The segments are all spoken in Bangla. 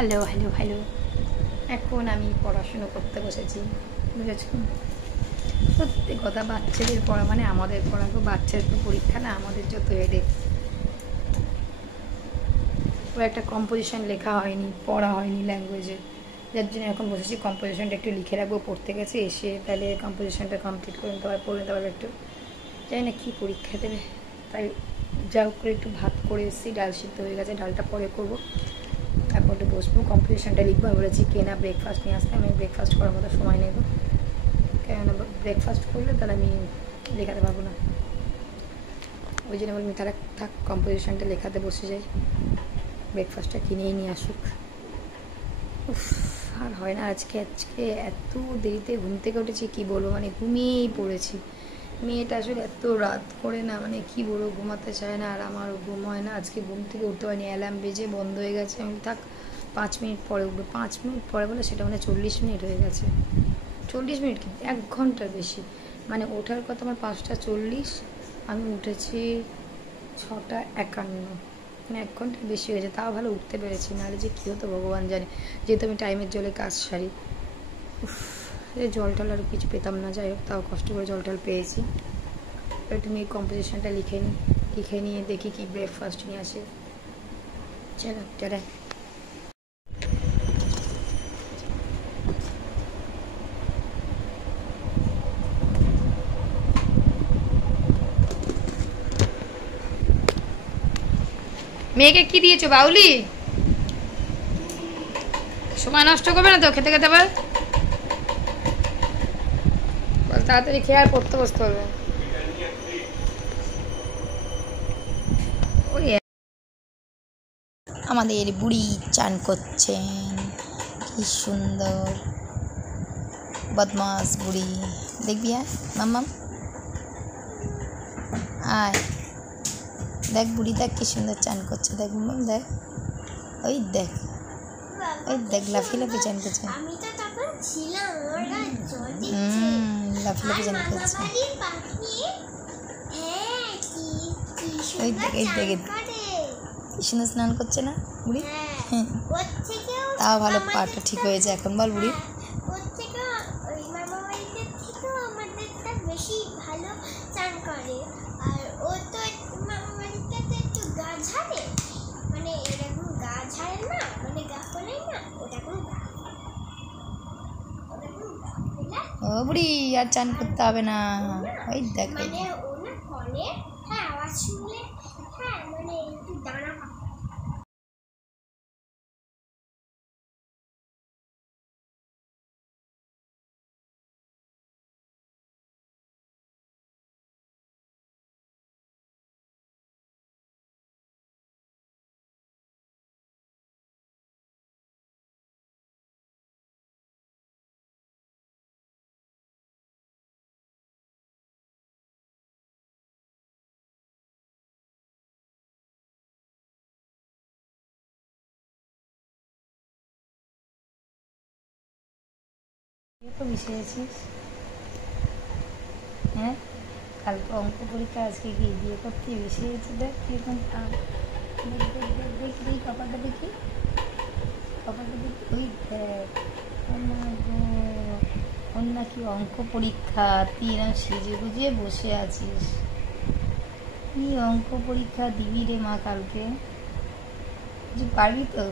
হ্যালো হ্যালো হ্যালো এখন আমি পড়াশুনো করতে বসেছি, বুঝেছ? সত্যি কথা, বাচ্চাদের পড়া মানে আমাদের পড়া, তো বাচ্চাদের তো পরীক্ষা না, আমাদের যত হেডেক। ওর একটা কম্পোজিশন লেখা হয়নি, পড়া হয়নি ল্যাঙ্গুয়েজে, যার জন্য এখন বসেছি কম্পোজিশনটা একটু লিখে রাখবো। পড়তে গেছে এসে তাহলে কম্পোজিশনটা কমপ্লিট করে নিতে পারবে, পড়ে নিতে পারবে একটু। জানি না কী পরীক্ষা দেবে, তাই যা হোক করে একটু ভাত করে এসেছি, ডাল সিদ্ধ হয়ে গেছে, ডালটা পরে করবো। তারপর একটু বসবো, কম্পোজিশনটা লিখবো। আমি বলেছি কেনা ব্রেকফাস্ট নিয়ে আসতে, আমি ব্রেকফাস্ট করার মতো সময় নেব, কেননা ব্রেকফাস্ট করলে তাহলে আমি লেখাতে পারবো না। ওই জন্য বলি তাহলে থাক, কম্পোজিশনটা লেখাতে বসে যাই, ব্রেকফাস্টটা কিনেই নিয়ে আসুক। উফ, আর হয় না। আজকে এত দেরিতে ঘুম থেকে উঠেছি, কী বলবো, মানে ঘুমিয়েই পড়েছি। মেয়েটা আসলে এত রাত করে না, মানে কী বলবো, ঘুমাতে চায় না, আর আমারও ঘুম হয় না। আজকে ঘুম থেকে উঠতে পারিনি, অ্যালার্ম বেজে বন্ধ হয়ে গেছে। আমি থাক 5 মিনিট পরে উঠবো। 5 মিনিট পরে বলে সেটা মানে 40 মিনিট হয়ে গেছে। 40 মিনিট কি, 1 ঘন্টার বেশি। মানে ওঠার কথা আমার 5টা 40, আমি উঠেছি 6টা 51, মানে 1 ঘন্টার বেশি হয়েছে। তাও ভালো উঠতে পেরেছি, নাহলে যে কী হতো ভগবান জানে। যেহেতু আমি টাইমের জলে কাজ সারি, জল টল আর কিছু পেতাম না, যাই হোক তাও কষ্ট করে জল টল পেয়েছি। একটু নিয়ে কম্পোজিশনটা লিখে নিয়ে দেখি কি ব্রেকফাস্ট নিয়ে আসে। চলো টাটা। মেয়েকে কি দিয়েছো বাউলি? সময় নষ্ট করবে না তো, খেতে খেতে আবার তাড়াতাড়ি খেয়ে আর পড়তে বসতে হবে। আমাদের বুড়ি চান করছেন, কি সুন্দর বদমাস বুড়ি। দেখবি হ্যাঁ মাম্মাম, আয় দেখ বুড়ি, দেখ কি সুন্দর চান করছে, দেখ মাম্মাম, দেখ ওই দেখ, ওই দেখ লাফিয়ে লাফিয়ে চান করছে। লাফিয়ে লাফিয়ে চান করছে। ওই দেখ, এই দেখ কি সুন্দর স্নান করছে না বুড়ি? তাও ভালো, পাটা ঠিক হয়েছে এখন। বল বুড়ি, ও বুড়ি আর চান করতে হবে না। ওই দেখ তো মিশিয়েছিস। হ্যাঁ, কালকে অঙ্ক পরীক্ষা, আজকে কি বিয়ে করতে মিশিয়েছি। দেখ কিরকম টান, দেখি দেখি কপালটা দেখি, কপালটা দেখি। ওই দেখ, ওর নাকি অঙ্ক পরীক্ষা, তুই এরকম সেজে গুজিয়ে বসে আছিস। কি অঙ্ক পরীক্ষা দিবি রে মা কালকে? কিছু পারবি তো?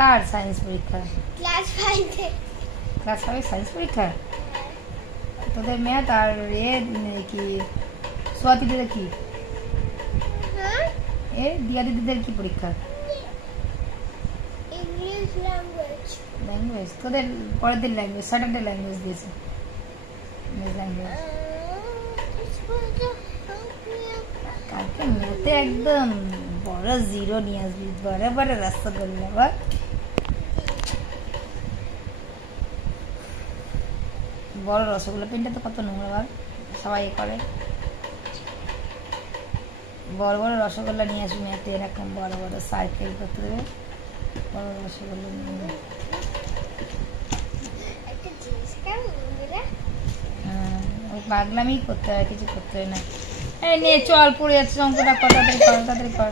কার সায়েন্স পরীক্ষা? ক্লাস 5 সায়েন্স পরীক্ষা। তোদের ম্যাথ আর কি সোয়া দিদিদের কি, দিয়া দিদিদের কি পরীক্ষা? ল্যাঙ্গুয়েজ। তোদের পরের দিন ল্যাঙ্গুয়েজ, স্যাটারডে ল্যাঙ্গুয়েজ দিয়েছে। কালকে ম্যাথে একদম বড় 0 নিয়ে আসবি, বড় বড় রসগোল্লা। বল বড় রসগোল্লা, পেনটা তো কত নোংরা, বল সবাই করে। বড় বড় রসগোল্লা নিয়ে আসবি ম্যাথে, এরকম বড় বড় সার্কেল করতে দেবে, বড় রসগোল্লা নিয়ে। পাগলামি করতে হয়, কিছু করতে হয় না। এই নে চল, পড়ে যাচ্ছে অঙ্কটা, কর তাড়াতাড়ি কর, তাড়াতাড়ি কর।